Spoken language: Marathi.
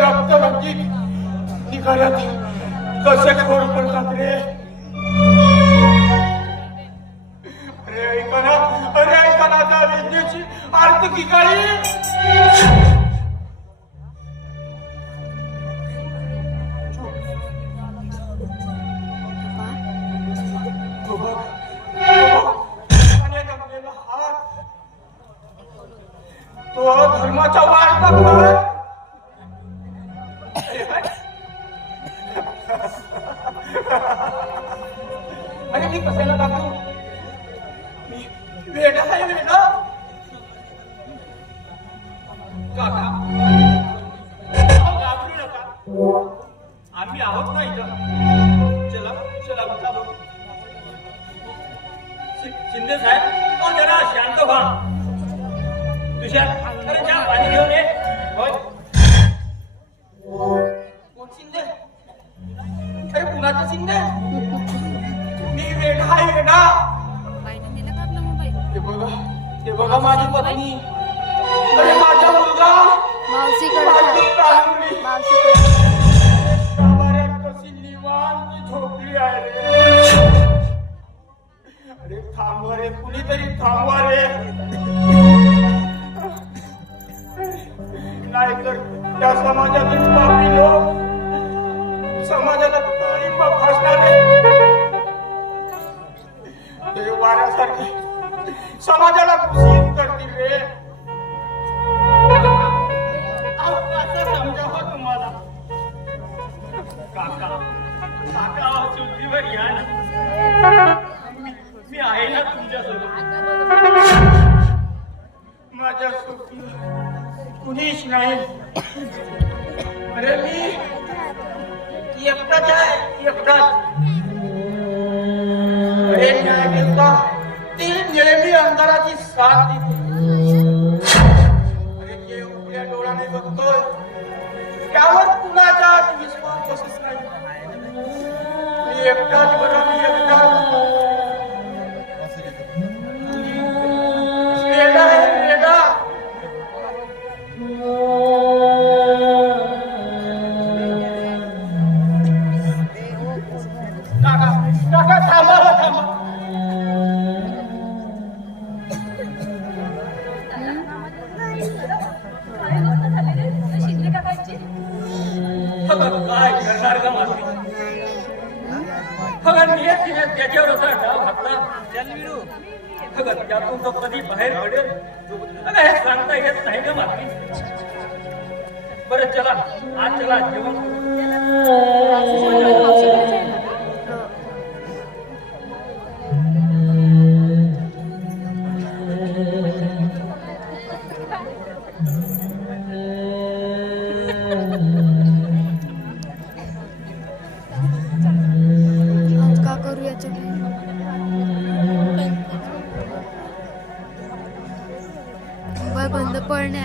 रक्त म्हणजे निघाल्यात कसे खोड पडतात रे. अरे ऐका ना त्या वेदनेची आरती की काही. तो धर्माचा वार्ता अरे मी कशाला दाखवू. वेडा आहे वेडा. काका घाबरू नका, आम्ही आहोत ना इथं. चला चला चालू. शिंदे साहेब तो जरा शांत व्हा. तुषार अरे चहा पाणी घेऊन ये. होय कोण शिंदे. अरे कुणाचं शिंदे. मी वेडा आहे वेडा. ते बघा माझी पत्नी. अरे माझा मुलगा कशी निवांत झोपली आहे रे. अरे थांबवा रे, कुणीतरी थांबवा रे. नाहीतर त्या समाजातील पापी लोक समाजाला तळींबा फासणारे ते वाऱ्यासारखे समाजाला दूषित करतील रे. असं समजावं तुम्हाला. काका काका सुट्टीवर या ना. मी आहे ना तुमच्यासोबत. माझ्या सुट्टीवर कुणीच नाही. अरे मी एकटाच आहे एकटाच. अरे न्याय देवता ती नेहमी अंधाराची साथ देते. अरे जे उघड्या डोळ्याने बघतोय त्यावर कुणाचाच विश्वास बसत नाही. मी एकटाच बरं मी एकटाच. वेडा आहे वेडा. काका काका थांबा थांबा. काय करणार का माझी. नियतीने त्याच्यावर असा डाव घातला त्यातून तो कधी बाहेर पडेल हे सांगता येत नाही ना माझी. बरं चला आज चला जेवण. बंद पडणे.